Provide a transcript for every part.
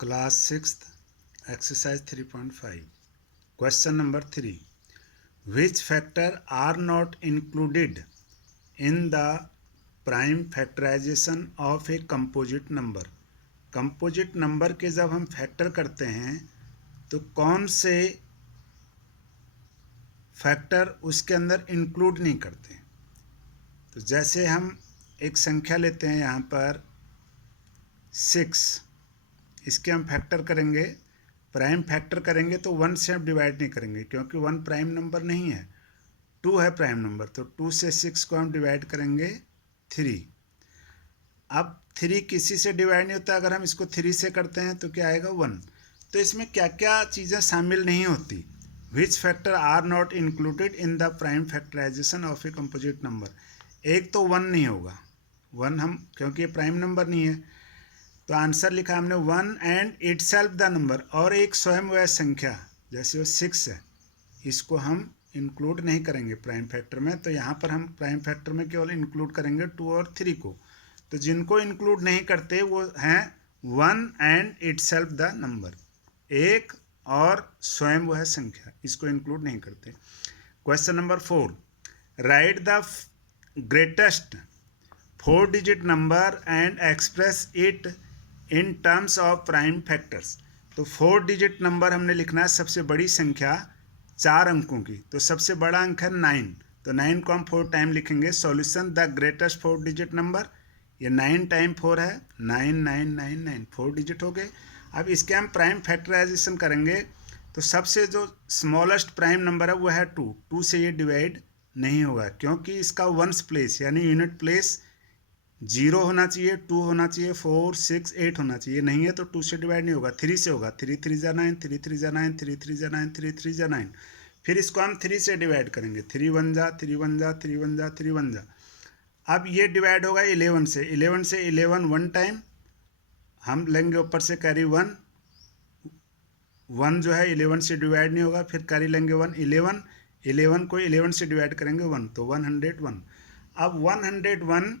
Class 6th, exercise 3.5. Question number 3. Which factor are not included in the prime factorization of a composite number? Composite number के जब हम factor करते हैं तो कौन से फैक्टर उसके अंदर इंक्लूड नहीं करते? तो जैसे हम एक संख्या लेते हैं यहाँ पर 6, इसके हम फैक्टर करेंगे, प्राइम फैक्टर करेंगे तो 1 से हम डिवाइड नहीं करेंगे क्योंकि 1 प्राइम नंबर नहीं है, 2 है प्राइम नंबर। तो 2 से 6 को हम डिवाइड करेंगे 3। अब 3 किसी से डिवाइड नहीं होता, अगर हम इसको 3 से करते हैं तो क्या आएगा 1। तो इसमें क्या क्या चीज़ें शामिल नहीं होती? Which factor are not included in the prime factorization of a composite number? एक तो 1 नहीं होगा, 1 हम क्योंकि ये प्राइम नंबर नहीं है, तो आंसर लिखा हमने 1 एंड इटसेल्फ द नंबर। और एक स्वयं वह संख्या जैसे वो 6 है, इसको हम इंक्लूड नहीं करेंगे प्राइम फैक्टर में। तो यहाँ पर हम प्राइम फैक्टर में केवल इंक्लूड करेंगे 2 और 3 को। तो जिनको इंक्लूड नहीं करते वो हैं 1 एंड इटसेल्फ द नंबर, एक और स्वयं वह संख्या, इसको इंक्लूड नहीं करते। Question number 4. Right the greatest 4 digit number and express it in terms of prime factors. तो 4 डिजिट नंबर हमने लिखना है, सबसे बड़ी संख्या 4 अंकों की। तो सबसे बड़ा अंक है 9, तो 9 को हम 4 टाइम लिखेंगे। Solution the greatest 4 digit number, ये 9 टाइम 4 है, 9999, 4 डिजिट हो गए। अब इसके हम प्राइम फैक्टराइजेशन करेंगे तो सबसे जो स्मॉलेस्ट प्राइम नंबर है वो है 2। 2 से ये डिवाइड नहीं होगा क्योंकि इसका वंस प्लेस यानी यूनिट प्लेस 0 होना चाहिए, 2 होना चाहिए, 4, 6, 8 होना चाहिए, नहीं है तो 2 से डिवाइड नहीं होगा, 3 से होगा। 3 3 जा 9, 3 3 जा 9, 3 3 जा 9, 3 3 जा 9। फिर इसको हम 3 से डिवाइड करेंगे, 3 1 जा, 3 1 जा, 3 1 जा, 3 1 जा। अब ये डिवाइड होगा 11 से, 11 से 11 1 टाइम हम लेंगे, ऊपर से कैरी 1, 1 जो है 11 से डिवाइड नहीं होगा, फिर कैरी लेंगे 1, 11, 11 को 11 से डिवाइड करेंगे 1, तो 101। अब 101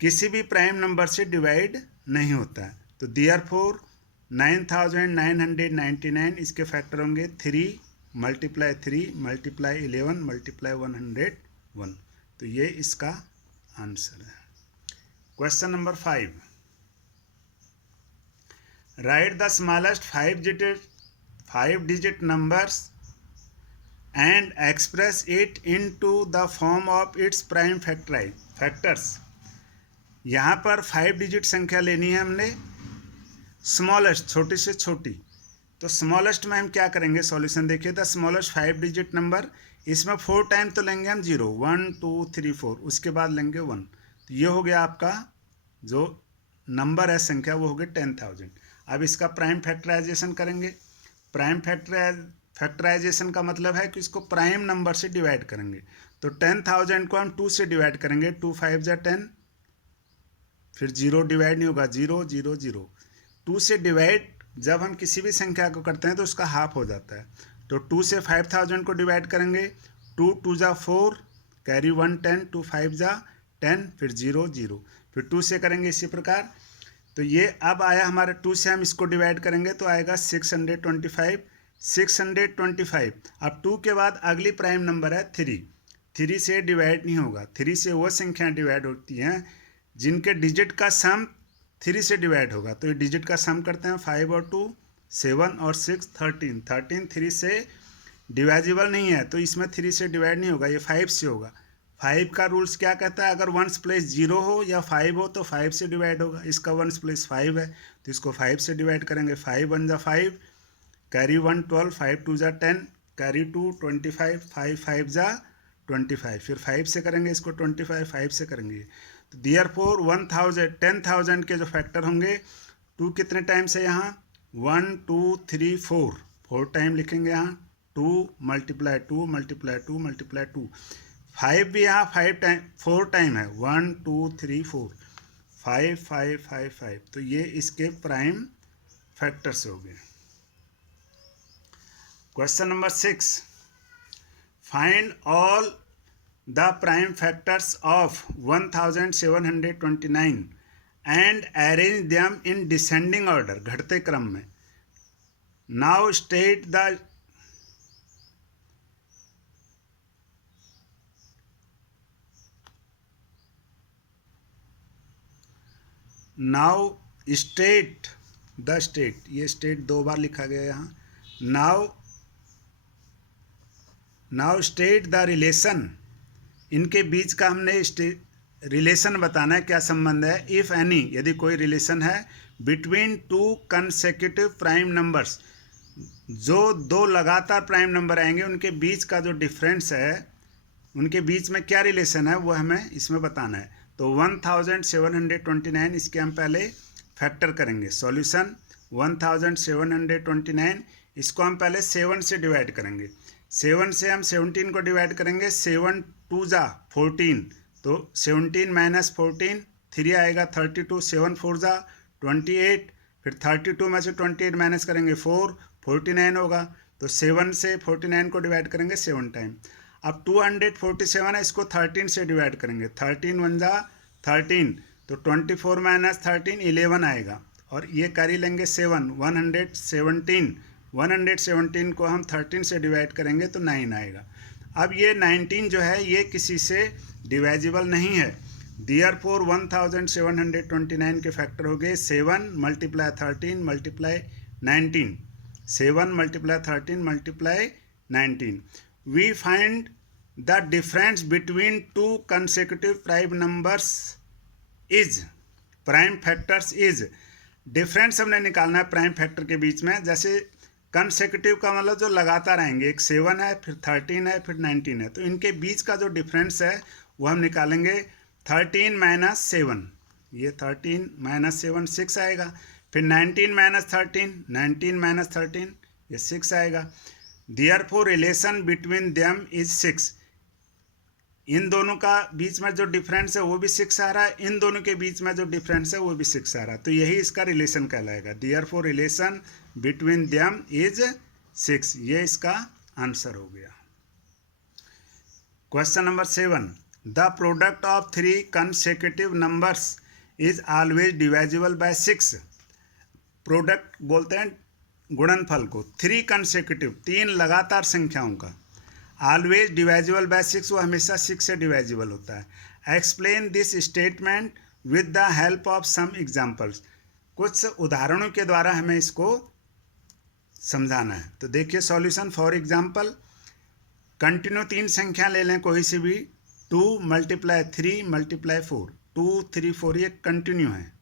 किसी भी प्राइम नंबर से डिवाइड नहीं होता है, तो देयरफॉर 9999 इसके फैक्टर होंगे 3 मल्टीप्लाई 3 मल्टीप्लाई 11 मल्टीप्लाई 101। तो ये इसका आंसर है। Question number 5. Right the smallest 5 digit numbers and express it into the form of its prime factors. यहाँ पर 5 डिजिट संख्या लेनी है हमने, स्मॉलेस्ट छोटी से छोटी। तो स्मॉलेस्ट में हम क्या करेंगे? सॉल्यूशन देखिए, द स्मॉलेस्ट 5 डिजिट नंबर, इसमें 4 टाइम तो लेंगे हम 0, 1 2 3 4, उसके बाद लेंगे 1। तो ये हो गया आपका जो नंबर है संख्या, वो हो गया 10,000। अब इसका प्राइम फैक्टराइजेशन करेंगे। प्राइम फैक्टराइजेशन का मतलब है कि इसको प्राइम नंबर से डिवाइड करेंगे। तो 10,000 को हम 2 से डिवाइड करेंगे, 2 5 जा 10, फिर 0 डिवाइड नहीं होगा, 0 0 0। 2 से डिवाइड जब हम किसी भी संख्या को करते हैं तो उसका हाफ हो जाता है। तो 2 से 5,000 को डिवाइड करेंगे, 2 2 जा 4, कैरी 1 10, 2 5 जा 10, फिर 0 0, फिर 2 से करेंगे इसी प्रकार। तो ये अब आया हमारे 2 से हम इसको डिवाइड करेंगे तो आएगा 625, 625। अब 2 के बाद अगली प्राइम नंबर है 3, 3 से डिवाइड नहीं होगा। 3 से वो संख्या डिवाइड होती हैं जिनके डिजिट का सम 3 से डिवाइड होगा। तो ये डिजिट का सम करते हैं, 5 और 2 7 और 6 13, 13 3 से डिवाइजिबल नहीं है तो इसमें 3 से डिवाइड नहीं होगा, ये 5 से होगा। 5 का रूल्स क्या कहता है? अगर 1 प्लेस 0 हो या 5 हो तो 5 से डिवाइड होगा। इसका 1 प्लेस 5 है तो इसको 5 से डिवाइड करेंगे, 5 1 जा 5, कैरी 1 12, 5 2 जा 10, कैरी 2 25, 5 5 जा 25, फिर 5 से करेंगे इसको 25, 5 से करेंगे। तो देयरफॉर 10,000 के जो फैक्टर होंगे, 2 कितने टाइम्स है यहाँ? 1 2 3 4 टाइम लिखेंगे यहाँ, 2 मल्टीप्लाई 2 मल्टीप्लाई 2 मल्टीप्लाई 2। 5 भी यहाँ 4 टाइम है, 1 2 3 4, 5 5 5 5। तो ये इसके प्राइम फैक्टर्स हो गए। Question number 6. Find all the prime factors of 1729 and arrange them in descending order, घटते क्रम में। Now state the now state the state, ये स्टेट दो बार लिखा गया यहाँ। नाउ स्टेट द रिलेशन, इनके बीच का हमने रिलेशन बताना है, क्या संबंध है। इफ़ एनी, यदि कोई रिलेशन है, between two consecutive prime numbers, जो दो लगातार प्राइम नंबर आएंगे उनके बीच का जो डिफरेंस है, उनके बीच में क्या रिलेशन है वो हमें इसमें बताना है। तो 1729, इसके हम पहले फैक्टर करेंगे। सॉल्यूशन 1729, इसको हम पहले 7 से डिवाइड करेंगे। 7 से हम 17 को डिवाइड करेंगे। 7 2 जा 14, तो 17 माइनस 14 3 आएगा 32, 7 4 जा 28, फिर 32 में से 28 माइनस करेंगे 4, 49 होगा। तो 7 से 49 को डिवाइड करेंगे 7 टाइम। अब 247 है, इसको 13 से डिवाइड करेंगे। 13 1 जा 13, तो 24 माइनस 13 11 आएगा। और ये कर ही लेंगे 7, 117 को हम 13 से डिवाइड करेंगे तो 9 आएगा। अब ये 19 जो है ये किसी से डिवाइजिबल नहीं है, देयरफॉर 1729 के फैक्टर हो गए 7 multiply 13 multiply 19, 7 multiply 13 multiply 19। We find the difference between two consecutive prime numbers is, prime factors is, difference हमने निकालना है प्राइम फैक्टर के बीच में। जैसे कंसेक्यूटिव का मतलब जो लगातार आएंगे, एक 7 है, फिर 13 है, फिर 19 है, तो इनके बीच का जो डिफरेंस है वो हम निकालेंगे 13 माइनस 7, ये 13 माइनस 7 6 आएगा। फिर 19 माइनस 13, 19 माइनस 13 ये 6 आएगा। Therefore relation between them is 6, इन दोनों का बीच में जो डिफरेंस है वो भी 6 आ रहा है, इन दोनों के बीच में जो डिफरेंस है वो भी 6 आ रहा है, तो यही इसका रिलेशन कहलाएगा। Therefore relation between them is 6, ये इसका आंसर हो गया। Question number 7, the product of 3 consecutive numbers is always divisible by 6। Product बोलते हैं गुणनफल को, 3 कंसेक्यूटिव, 3 लगातार संख्याओं का, ऑलवेज डिवाइजिबल बाय 6, वो हमेशा 6 से डिवाइजिबल होता है। Explain this statement with the help of some examples, कुछ उदाहरणों के द्वारा हमें इसको समझाना है। तो देखिए सॉल्यूशन, फॉर एग्जाम्पल कंटिन्यू 3 संख्या ले लें कोई सी भी, 2 मल्टीप्लाई 3 मल्टीप्लाई 4, 2 3 4 ये कंटिन्यू है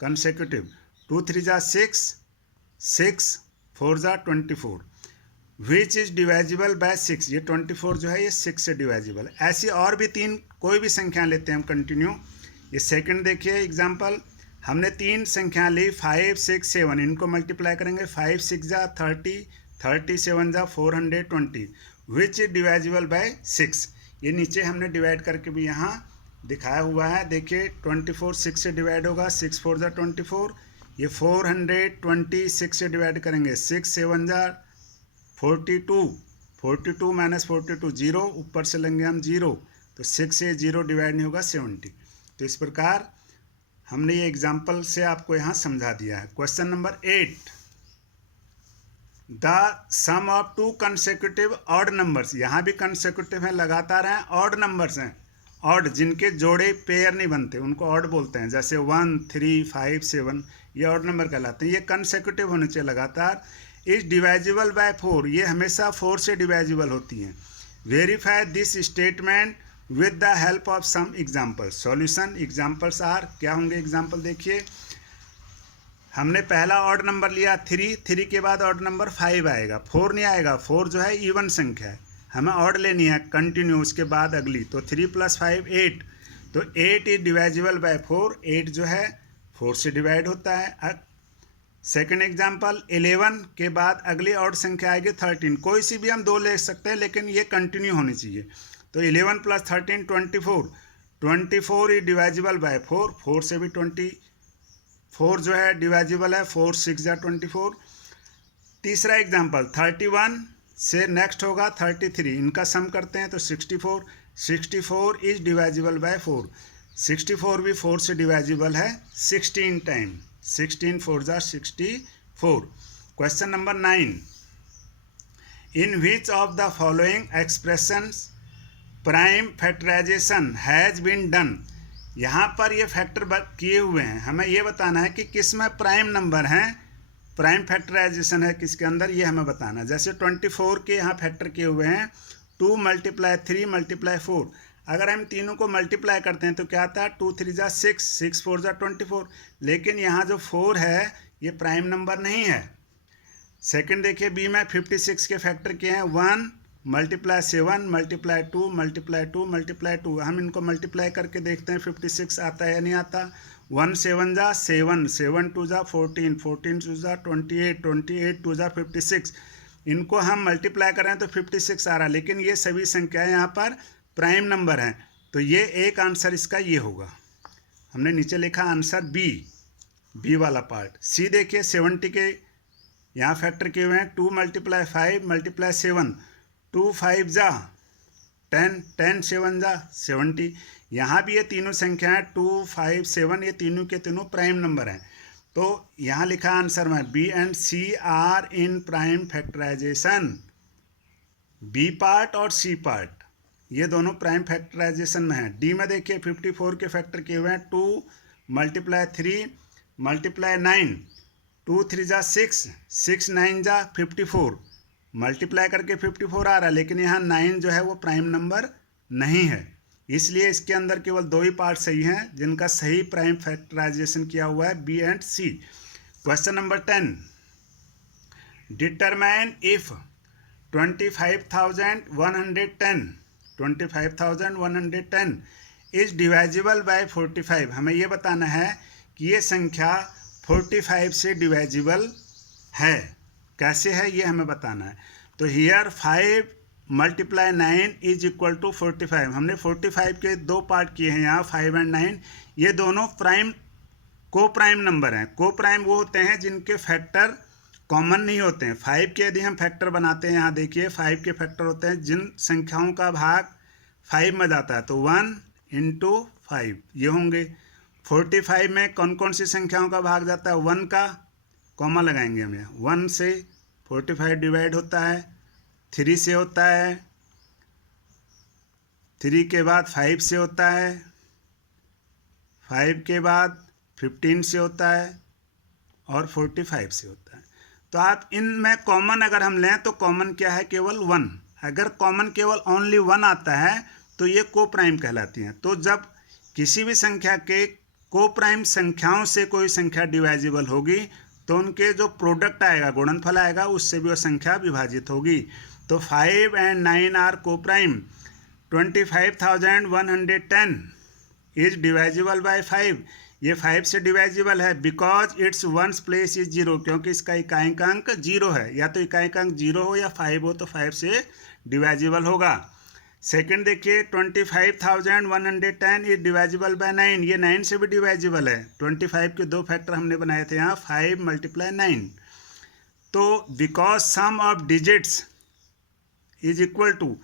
कंसेक्यूटिव। 2 3 जा 6, 6 4 जा 24, विच इज डिवाइजिबल बाय 6, ये 24 जो है ये 6 से डिवाइजिबल है। ऐसी और भी 3 कोई भी संख्या लेते हैं हम कंटिन्यू। ये सेकंड देखिए एग्जांपल, हमने 3 संख्या ली 5 6 7, इनको मल्टीप्लाई करेंगे। 5 6 जा 30, 37 जा 420, विच इज डिवाइजिबल बाय 6। ये नीचे हमने डिवाइड करके भी यहाँ दिखाया हुआ है, देखिए 24 6 से डिवाइड होगा, 6 4 जा 24, ये 426 से डिवाइड करेंगे, 6 7 जा 42, 42 माइनस 42 0, ऊपर से लेंगे हम 0, तो 6 से 0 डिवाइड नहीं होगा 70। तो इस प्रकार हमने ये एग्जाम्पल से आपको यहाँ समझा दिया है। Question number 8, the sum of 2 consecutive odd numbers, यहाँ भी कंसेक्यूटिव हैं, लगातार हैं, ऑड नंबर्स हैं, ऑड जिनके जोड़े पेयर नहीं बनते उनको ऑड बोलते हैं, जैसे 1 3 5 7, ये ऑड नंबर कहलाते हैं। ये कंसेक्यूटिव होने चाहिए लगातार। इज डिवाइजिबल बाय 4, ये हमेशा 4 से डिवाइजिबल होती हैं। Verify this statement with the help of some example. Solution, examples are, क्या होंगे एग्जाम्पल देखिए। हमने पहला ऑड नंबर लिया 3, 3 के बाद ऑड नंबर 5 आएगा, 4 नहीं आएगा, 4 जो है इवन संख्या है, हमें ऑड लेनी है कंटिन्यू, उसके बाद अगली, तो 3 + 5 8, तो 8 इज डिवाइजिबल बाय 4, 8 जो है 4 से डिवाइड होता है। सेकंड एग्जांपल, 11 के बाद अगली ऑड संख्या आएगी 13, कोई सी भी हम 2 ले सकते हैं लेकिन ये कंटिन्यू होनी चाहिए। तो 11 + 13 24, 24 इज डिवाइजिबल बाय 4, 4 से भी 24 जो है डिवाइजिबल है, 4 6 जा 24। तीसरा एग्जांपल 31 से नेक्स्ट होगा 33, इनका सम करते हैं तो 64, 64 इज डिवाइजिबल बाय 4, 64 भी 4 से डिवाइजिबल है 16 टाइम, 16 4 जार 64। Question number 9, in which of the following expressions prime factorization has been done. यहाँ पर ये फैक्टर किए हुए हैं, हमें ये बताना है कि किस में प्राइम नंबर हैं, प्राइम फैक्टराइजेशन है किसके अंदर, ये हमें बताना है। जैसे 24 के यहाँ फैक्टर किए हुए हैं 2 × 3 × 4। अगर हम तीनों को मल्टीप्लाई करते हैं तो क्या आता है 2 3 × 6, 6 4 × 24। लेकिन यहाँ जो 4 है ये प्राइम नंबर नहीं है। सेकंड देखिए बी में 56 के फैक्टर किए हैं 1 × 7 × 2 × 2 × 2। हम इनको मल्टीप्लाई करके देखते हैं 56 आता है या नहीं आता। 1 7 × 7, 7 2 × 14, 14 2 × 28, 28 2 × 56। इनको हम मल्टीप्लाई करें तो 56 आ रहा है, लेकिन ये सभी संख्याएं यहाँ पर प्राइम नंबर हैं, तो ये एक आंसर इसका ये होगा। हमने नीचे लिखा आंसर बी वाला पार्ट। सी देखिए 70 के यहाँ फैक्टर किए हुए हैं 2 × 5 × 7, 2 5 × 10, 10 7 × 70। यहाँ भी ये तीनों संख्याएं 2 5 7 ये तीनों के तीनों प्राइम नंबर हैं। तो यहाँ लिखा आंसर में B and C are in prime factorization. B part और सी पार्ट ये दोनों प्राइम फैक्टराइजेशन में हैं। डी में देखिए 54 के फैक्टर किए हुए हैं 2 × 3 × 9, 2 3 × 6, 6 9 × 54। मल्टीप्लाई करके 54 आ रहा है, लेकिन यहाँ 9 जो है वो प्राइम नंबर नहीं है, इसलिए इसके अंदर केवल 2 ही पार्ट सही हैं जिनका सही प्राइम फैक्टराइजेशन किया हुआ है B and C. Question number 10, determine if 25,110 is divisible by 45। हमें ये बताना है कि ये संख्या 45 से डिवाइजिबल है, कैसे है ये हमें बताना है। तो हियर 5 × 9 इज इक्वल टू 45। हमने 45 के 2 पार्ट किए हैं यहाँ 5 और 9। ये दोनों को प्राइम नंबर हैं। को प्राइम वो होते हैं जिनके फैक्टर कॉमन नहीं होते हैं। 5 के यदि हम फैक्टर बनाते हैं, यहाँ देखिए 5 के फैक्टर होते हैं जिन संख्याओं का भाग 5 में जाता है, तो 1 × 5 ये होंगे। 45 में कौन कौन सी संख्याओं का भाग जाता है, 1 का कॉमा लगाएंगे हम यहाँ। 1 से 45 डिवाइड होता है, 3 से होता है, 3 के बाद 5 से होता है, 5 के बाद 15 से होता है और 45 से होता है। तो आप इनमें कॉमन अगर हम लें तो कॉमन क्या है, केवल 1। अगर कॉमन केवल ओनली 1 आता है तो ये को प्राइम कहलाती हैं। तो जब किसी भी संख्या के को प्राइम संख्याओं से कोई संख्या डिवाइजिबल होगी तो उनके जो प्रोडक्ट आएगा, गुणनफल आएगा, उससे भी वो संख्या विभाजित होगी। तो 5 और 9 आर को प्राइम। 25,110 is divisible bye 5। ये 5 से डिवाइजिबल है because it's ones place is 0, क्योंकि इसका इकाइक अंक 0 है। या तो इकाइक अंक 0 हो या 5 हो तो 5 से डिवाइजिबल होगा। सेकंड देखिए 25,110 इज डिवाइजिबल बाय 9। ये 9 से भी डिवाइजिबल है। 25 के 2 फैक्टर हमने बनाए थे यहाँ 5 × 9। तो because sum of digits is equal to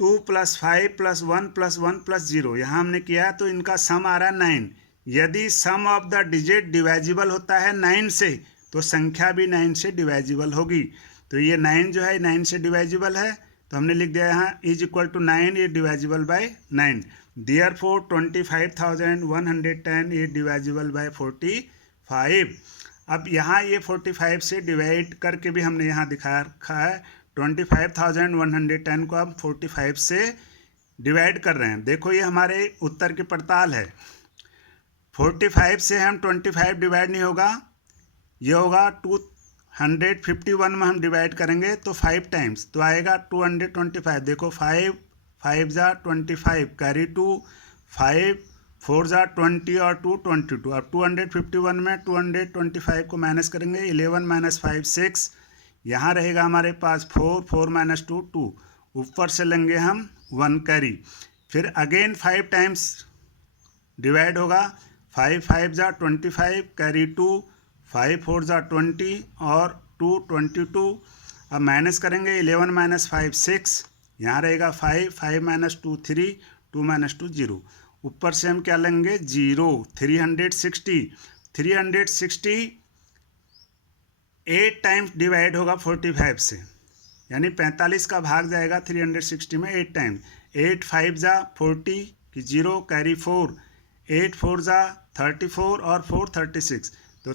2 + 5 + 1 + 1 + 0। यहाँ हमने किया तो इनका सम आ रहा है 9। यदि सम ऑफ द डिजिट डिवाइजिबल होता है 9 से तो संख्या भी 9 से डिवाइजिबल होगी। तो ये 9 जो है 9 से डिवाइजिबल है, तो हमने लिख दिया यहाँ is equal to 9 is divisible by 9। Therefore 25,110 is divisible by 45। अब यहाँ ये 45 से डिवाइड करके भी हमने यहाँ दिखा रखा है। 25,110 को हम 45 से डिवाइड कर रहे हैं। देखो ये हमारे उत्तर की पड़ताल है। 45 से हम 25 डिवाइड नहीं होगा, ये होगा 251 में हम डिवाइड करेंगे तो 5 टाइम्स, तो आएगा 225। देखो 5 5 × 25 कैरी 2, 5 4 × 20 और 2 22। अब 251 में 225 को माइनस करेंगे, 11 - 5 6। यहाँ रहेगा हमारे पास 4 4 - 2 2। ऊपर से लेंगे हम 1 कैरी, फिर अगेन 5 टाइम्स डिवाइड होगा। 5 5 × 25 कैरी 2, 5 4 × 20 और 2 22। अब माइनस करेंगे, 11 - 5 6। यहाँ रहेगा 5 5 - 2 3, 2 - 2 0। ऊपर से हम क्या लेंगे 0, 360 8 टाइम्स डिवाइड होगा 45 से, यानी 45 का भाग जाएगा 360 में 8 टाइम्स। 8 5 जा 40 की 0 कैरी 4, 8 4 जा 34 और 4 36, तो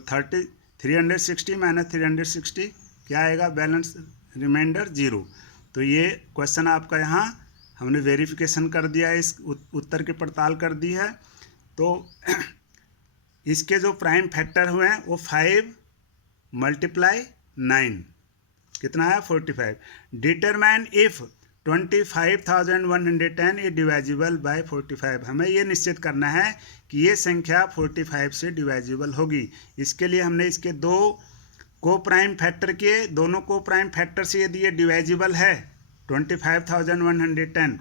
360 माइनस 360 क्या आएगा, बैलेंस रिमाइंडर 0। तो ये क्वेश्चन आपका यहाँ हमने वेरिफिकेशन कर दिया है, इस उत्तर की पड़ताल कर दी है। तो इसके जो प्राइम फैक्टर हुए हैं वो 5 × 9 कितना है 45। Determine if 25,110 is divisible by 45। हमें ये निश्चित करना है कि ये संख्या 45 से डिवाइजिबल होगी। इसके लिए हमने इसके दो को प्राइम फैक्टर किए, दोनों को प्राइम फैक्टर से यदि ये डिवाइजिबल है 25,110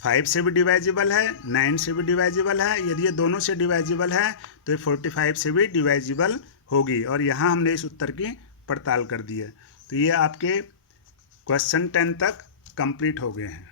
5 से भी डिवाइजिबल है, 9 से भी डिवाइजिबल है, यदि ये दोनों से डिवाइजिबल है तो ये 45 से भी डिवाइजिबल होगी। और यहाँ हमने इस उत्तर की पड़ताल कर दी है। तो ये आपके क्वेश्चन 10 तक कंप्लीट हो गए हैं।